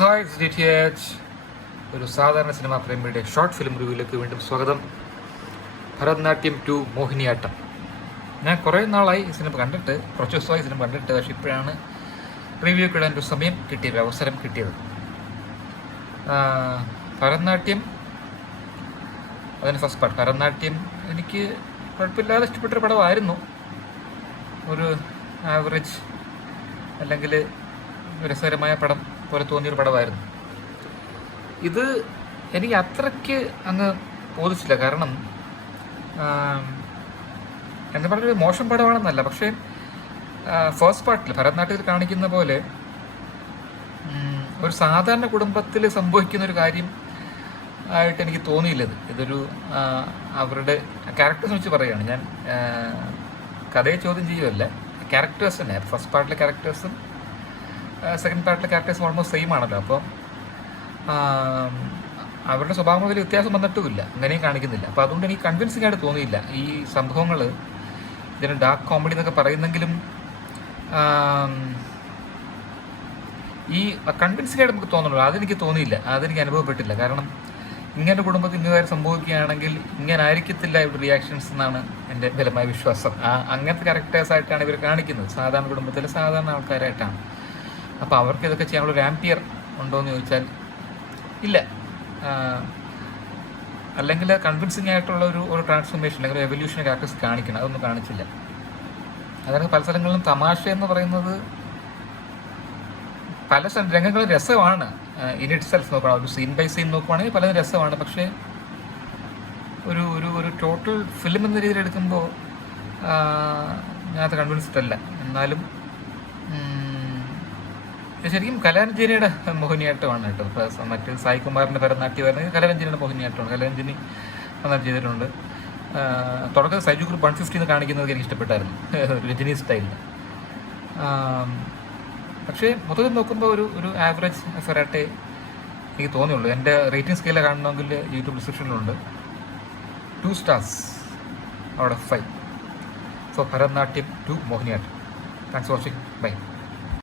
Hi DTH, ഒരു സാധാരണ cinema പ്രേമിയുടെ short film റിവ്യൂയിലേക്ക് വീണ്ടും സ്വാഗതം. ഭരതനാട്യം 2 മോഹിനിയാട്ടം. ഞാൻ കുറേ നാളായി ഈ സിനിമ കണ്ടിട്ട്, കുറച്ച് ദിവസമായി സിനിമ കണ്ടിട്ട്, പക്ഷേ ഇപ്പോഴാണ് റിവ്യൂ ഇടാൻ ഒരു സമയം കിട്ടിയത്, അവസരം കിട്ടിയത്. ഭരതനാട്യം, അതിന് ഫസ്റ്റ് പാർട്ട്. ഭരതനാട്യം എനിക്ക് കുഴപ്പമില്ലാതെ ഇഷ്ടപ്പെട്ടൊരു പടമായിരുന്നു. ഒരു ആവറേജ് അല്ലെങ്കിൽ രസകരമായ പടം പോലെ തോന്നിയൊരു പടമായിരുന്നു. ഇത് എനിക്ക് അത്രയ്ക്ക് അങ്ങ് ബോധിച്ചില്ല. കാരണം എന്താ പറയുക, മോശം പടമാണെന്നല്ല, പക്ഷേ ഫസ്റ്റ് പാർട്ടിൽ ഭരതനാട്യത്തിൽ കാണിക്കുന്ന പോലെ ഒരു സാധാരണ കുടുംബത്തിൽ സംഭവിക്കുന്ന ഒരു കാര്യം ആയിട്ട് എനിക്ക് തോന്നിയില്ലത്. ഇതൊരു അവരുടെ ക്യാരക്ടേഴ്സ് വെച്ച് പറയുകയാണ് ഞാൻ, കഥയെ ചോദ്യം ചെയ്യുമല്ല. ക്യാരക്ടേഴ്സ് തന്നെ, ഫസ്റ്റ് പാർട്ടിലെ ക്യാരക്ടേഴ്സും സെക്കൻഡ് പാർട്ടിലെ ക്യാരക്ടേഴ്സും ഓൾമോസ്റ്റ് സെയിം ആണല്ലോ. അപ്പം അവരുടെ സ്വഭാവം വലിയ വ്യത്യാസം വന്നിട്ടുമില്ല, അങ്ങനെയും കാണിക്കുന്നില്ല. അപ്പോൾ അതുകൊണ്ട് എനിക്ക് കൺവിൻസിംഗ് ആയിട്ട് തോന്നിയില്ല. ഈ സംഭവങ്ങൾ ഇതിന് ഡാർക്ക് കോമഡി എന്നൊക്കെ പറയുന്നെങ്കിലും ഈ കൺവിൻസിംഗ് ആയിട്ട് നമുക്ക് തോന്നുള്ളൂ. അതെനിക്ക് തോന്നിയില്ല, അതെനിക്ക് അനുഭവപ്പെട്ടില്ല. കാരണം ഇങ്ങനെ കുടുംബത്തിൽ ഇങ്ങനെ കാര്യം സംഭവിക്കുകയാണെങ്കിൽ ഇങ്ങനെ ആയിരിക്കത്തില്ല ഇവരുടെ റിയാക്ഷൻസ് എന്നാണ് എൻ്റെ ബലമായ വിശ്വാസം. അങ്ങനത്തെ ക്യാരക്ടേഴ്സായിട്ടാണ് ഇവർ കാണിക്കുന്നത്, സാധാരണ കുടുംബത്തിലെ സാധാരണ ആൾക്കാരായിട്ടാണ്. അപ്പോൾ അവർക്ക് ഇതൊക്കെ ചെയ്യാനുള്ള ഒരു ആംപിയർ ഉണ്ടോ എന്ന് ചോദിച്ചാൽ ഇല്ല. അല്ലെങ്കിൽ കൺവിൻസിങ് ആയിട്ടുള്ള ഒരു ട്രാൻസ്ഫോർമേഷൻ അല്ലെങ്കിൽ ഒരു എവല്യൂഷൻ ക്യാരക്ടേഴ്സ് കാണിക്കണം, അതൊന്നും കാണിച്ചില്ല. അതായത് പല സ്ഥലങ്ങളിലും തമാശ എന്ന് പറയുന്നത് പല രംഗങ്ങളും രസമാണ്. ഇൻ ഇറ്റ് സെൽഫ് നോക്കുകയാണ്, ഒരു സീൻ ബൈ സീൻ നോക്കുവാണെങ്കിൽ പലതും രസമാണ്. പക്ഷേ ഒരു ഒരു ഒരു ടോട്ടൽ ഫിലിം എന്ന രീതിയിൽ എടുക്കുമ്പോൾ ഞാനത് കൺവിൻസ്ഡ് അല്ല. എന്നാലും ശരിക്കും കലാരഞ്ജനിയുടെ മോഹിനിയാട്ടമാണ് കേട്ടോ. മറ്റ് സായികുമാറിൻ്റെ ഭരതനാട്യമായിരുന്നെങ്കിൽ കലാരഞ്ജനിയുടെ മോഹിനിയാട്ടമാണ്. കലാരഞ്ജനി നന്നായിട്ട് ചെയ്തിട്ടുണ്ട്. തുടക്കത്തിൽ സൈജു ഗ്രൂപ്പ് 150 കാണിക്കുന്നത് എനിക്ക് ഇഷ്ടപ്പെട്ടായിരുന്നു, രജനി സ്റ്റൈലിൽ. പക്ഷേ മൊത്തത്തിൽ നോക്കുമ്പോൾ ഒരു ആവറേജ് എഫറായിട്ടേ എനിക്ക് തോന്നിയുള്ളൂ. എൻ്റെ റേറ്റിംഗ് സ്കെയിലിൽ കാണണമെങ്കിൽ യൂട്യൂബ് ഡിസ്ക്രിപ്ഷനിലുണ്ട്. 2 stars out of 5 for Bharatanatyam 2 Mohiniyattam. Thanks for watching. By.